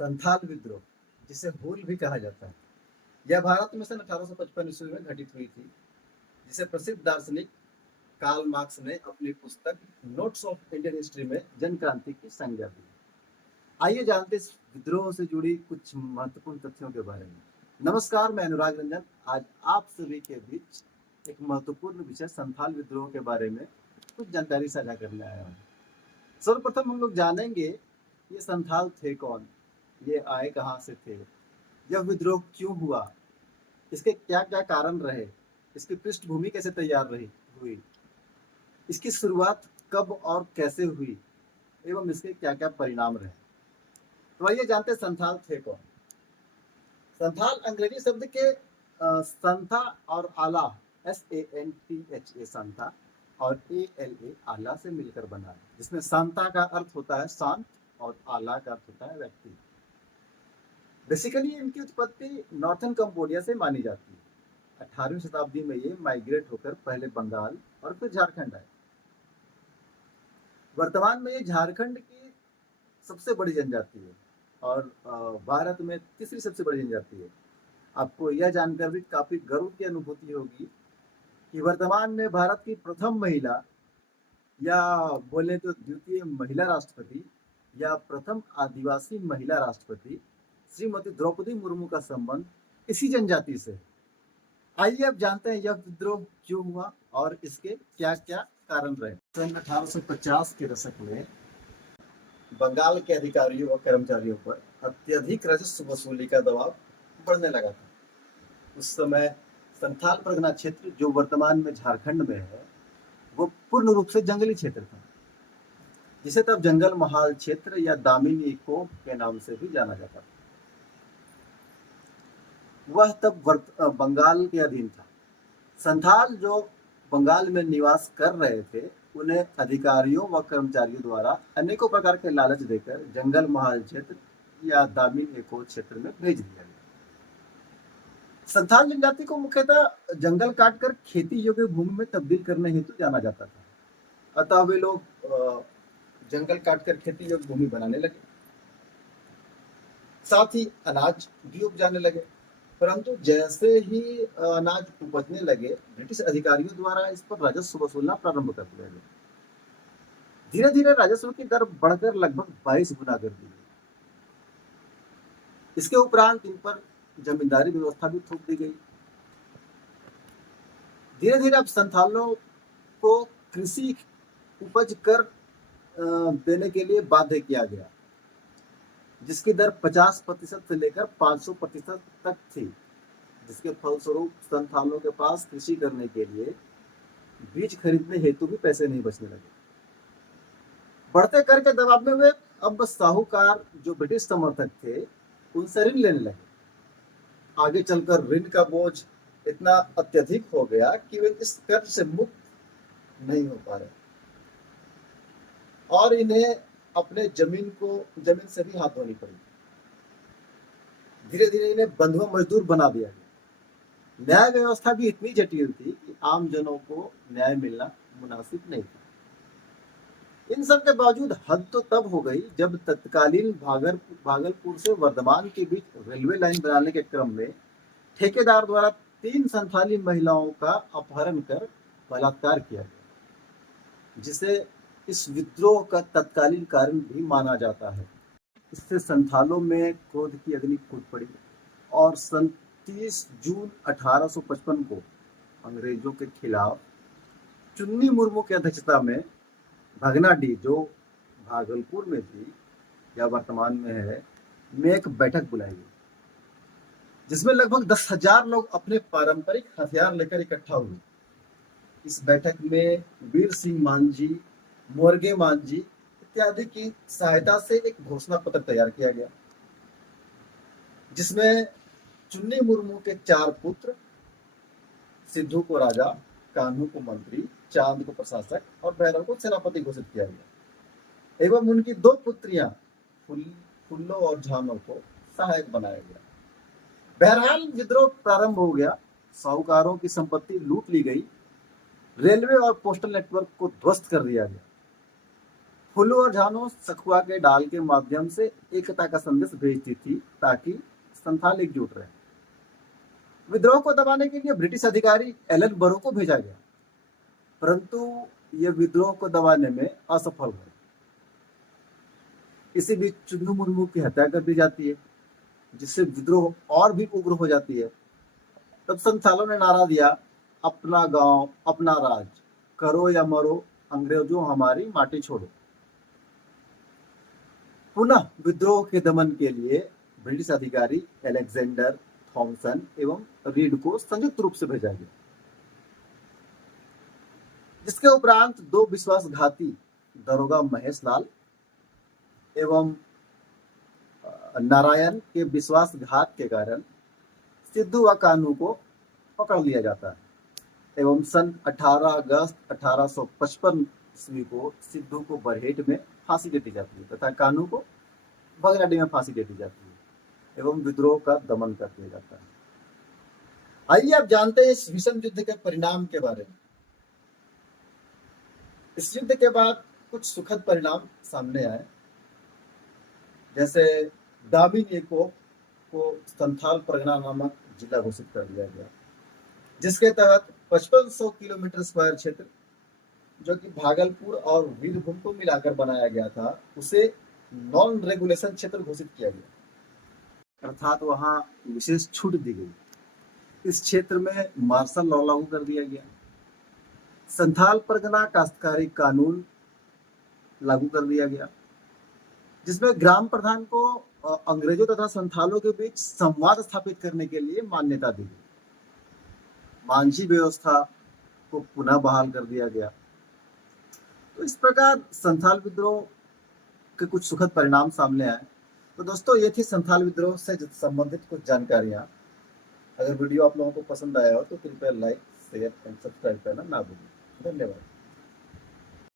संथाल विद्रोह, जिसे हूल भी कहा जाता है, यह भारत में सन 1855 ईस्वी में घटित हुई थी, जिसे प्रसिद्ध दार्शनिक कार्ल मार्क्स ने अपनी पुस्तक नोट्स ऑफ इंडियन हिस्ट्री में जन क्रांति की संज्ञा दी। आइए जानते इस विद्रोह से जुड़ी कुछ महत्वपूर्ण तथ्यों के बारे में। नमस्कार, मैं अनुराग रंजन आज आप सभी के बीच एक महत्वपूर्ण विषय संथाल विद्रोह के बारे में कुछ जानकारी साझा करने आया हूँ। सर्वप्रथम हम लोग जानेंगे ये संथाल थे कौन, ये आए कहाँ से थे, यह विद्रोह क्यों हुआ, इसके क्या क्या कारण रहे, इसकी पृष्ठभूमि कैसे तैयार हुई, इसकी शुरुआत कब और कैसे हुई एवं इसके क्या क्या परिणाम रहे। तो आइए जानते संथाल थे कौन। संथाल अंग्रेजी शब्द के संथा और आला SANTHA संथा और ALA आला से मिलकर बना है, जिसमें संथा का अर्थ होता है शांत और आला का अर्थ होता है व्यक्ति। बेसिकली इनकी उत्पत्ति नॉर्थन कंबोडिया से मानी जाती है। 18वीं शताब्दी में ये माइग्रेट होकर पहले बंगाल और फिर झारखंड आए। वर्तमान में ये झारखंड की सबसे बड़ी जनजाति है और भारत में तीसरी सबसे बड़ी जनजाति है। आपको यह जानकर भी काफी गर्व की अनुभूति होगी कि वर्तमान में भारत की प्रथम महिला या बोले तो द्वितीय महिला राष्ट्रपति या प्रथम आदिवासी महिला राष्ट्रपति श्रीमती द्रौपदी मुर्मू का संबंध इसी जनजाति से है। आइए अब जानते हैं यह विद्रोह क्यों हुआ और इसके क्या क्या कारण रहे। सन 1850 के दशक में बंगाल के अधिकारियों व कर्मचारियों पर अत्यधिक राजस्व वसूली का दबाव बढ़ने लगा था। उस समय संथाल परगना क्षेत्र, जो वर्तमान में झारखंड में है, वो पूर्ण रूप से जंगली क्षेत्र था, जिसे तब जंगल महाल क्षेत्र या दामिनी इको के नाम से भी जाना जाता था। वह तब बंगाल के अधीन था। संथाल जो बंगाल में निवास कर रहे थे, उन्हें अधिकारियों व कर्मचारियों द्वारा अनेकों प्रकार के लालच देकर जंगल महाल क्षेत्र या दामिनी इको क्षेत्र में भेज दिया गया। संथाल जनजाति को मुख्यतः जंगल काटकर खेती योग्य भूमि में तब्दील करने हेतु जाना जाता था। अतः वे लोग जंगल काटकर खेती योग्य भूमि बनाने लगे, साथ ही अनाज भी उपजाने लगे। परंतु जैसे ही अनाज उपजने लगे, ब्रिटिश अधिकारियों द्वारा इस पर राजस्व वसूलना प्रारंभ कर दिया गया। धीरे धीरे राजस्व की दर बढ़कर लगभग 22 गुना कर दी गई। इसके उपरांत इन पर जमींदारी व्यवस्था भी थोप दी गई। धीरे धीरे अब संथालों को कृषि उपज कर देने के लिए बाध्य किया गया, जिसकी दर 50% से लेकर 500% तक थी, जिसके फलस्वरूप संथालों के पास कृषि करने के लिए बीज खरीदने हेतु भी पैसे नहीं बचने लगे। बढ़ते कर के दबाव में वे अब साहूकार, जो ब्रिटिश समर्थक थे, उनसे ऋण लेने लगे। आगे चलकर ऋण का बोझ इतना अत्यधिक हो गया कि वे इस कर्ज से मुक्त नहीं हो पा रहे और इन्हें अपने जमीन से भी हाथ धोनी पड़ी। धीरे धीरे इन्हें बंधुआ मजदूर बना दिया गया। न्याय व्यवस्था भी इतनी जटिल थी कि आम जनों को न्याय मिलना मुनासिब नहीं था। इन सब के बावजूद हद तो तब हो गई जब तत्कालीन भागलपुर से वर्धमान के बीच रेलवे लाइन बनाने के क्रम में ठेकेदार द्वारा 3 संथाली महिलाओं का अपहरण कर बलात्कार किया गया, जिसे इस विद्रोह का तत्कालीन कारण भी माना जाता है। इससे संथालों में क्रोध की अग्नि फूट पड़ी और सन 30 जून 1855 को अंग्रेजों के खिलाफ चुन्नी मुर्मू की अध्यक्षता में भगनाडीह, जो भागलपुर में थी या वर्तमान में है, में एक बैठक बुलाई गई, जिसमें लगभग 10,000 लोग अपने पारंपरिक हथियार लेकर इकट्ठा हुए। इस बैठक में वीर सिंह मांझी, मोरगे मांझी इत्यादि की सहायता से एक घोषणा पत्र तैयार किया गया, जिसमें चुन्नी मुर्मू के 4 पुत्र, सिद्धू को राजा, कान्हू को मंत्री, चांद को प्रशासक और भैरव को सेनापति घोषित किया गया एवं उनकी 2 पुत्रियां फुल्लो और झानो को सहायक बनाया गया। बहरहाल विद्रोह प्रारंभ हो गया। साहूकारों की संपत्ति लूट ली गई, रेलवे और पोस्टल नेटवर्क को ध्वस्त कर दिया गया। फुल्लू और झानो सखुआ के डाल के माध्यम से एकता का संदेश भेजती थी ताकि संथाल एकजुट रहे। विद्रोह को दबाने के लिए ब्रिटिश अधिकारी एलन बरो को भेजा गया, परंतु यह विद्रोह को दबाने में असफल हुए। इसी बीच चुन्नू मुर्मू की हत्या कर दी जाती है, जिससे विद्रोह और भी उग्र हो जाती है। तब संथालों ने नारा दिया, अपना गांव अपना राज, करो या मरो अंग्रेजों हमारी माटी छोड़ो। पुनः विद्रोह के दमन के लिए ब्रिटिश अधिकारी अलेक्जेंडर थॉमसन एवं रीड को संयुक्त रूप से भेजा गया, जिसके उपरांत दो विश्वासघाती दरोगा महेश लाल एवं नारायण के विश्वासघात के कारण सिद्धू व कान्हू को पकड़ लिया जाता है एवं सन 18 अगस्त 1855 ईस्वी को सिद्धू को बरहेट में फांसी दे दी जाती है तथा कान्हू को बगराडी में फांसी दे दी जाती है एवं विद्रोह का दमन कर दिया जाता है। आइए आप जानते हैं इस भीषण युद्ध के परिणाम के बारे में। इस युद्ध के बाद कुछ सुखद परिणाम सामने आए, जैसे दामिन एकोप को संथाल परगना नामक जिला घोषित कर दिया गया, जिसके तहत 5500 किलोमीटर स्क्वायर क्षेत्र, जो कि भागलपुर और वीरभूम को मिलाकर बनाया गया था, उसे नॉन रेगुलेशन क्षेत्र घोषित किया गया, अर्थात वहां विशेष छूट दी गई। इस क्षेत्र में मार्शल लॉ लागू कर दिया गया। संथाल परगना काश्तकारी कानून लागू कर दिया गया, जिसमें ग्राम प्रधान को अंग्रेजों तथा संथालों के बीच संवाद स्थापित करने के लिए मान्यता दी गई। मांझी व्यवस्था को पुनः बहाल कर दिया गया। तो इस प्रकार संथाल विद्रोह के कुछ सुखद परिणाम सामने आए। तो दोस्तों, ये थी संथाल विद्रोह से संबंधित कुछ जानकारियां। अगर वीडियो आप लोगों को पसंद आया हो तो कृपया लाइक, शेयर एंड सब्सक्राइब करना ना भूलें। धन्यवाद।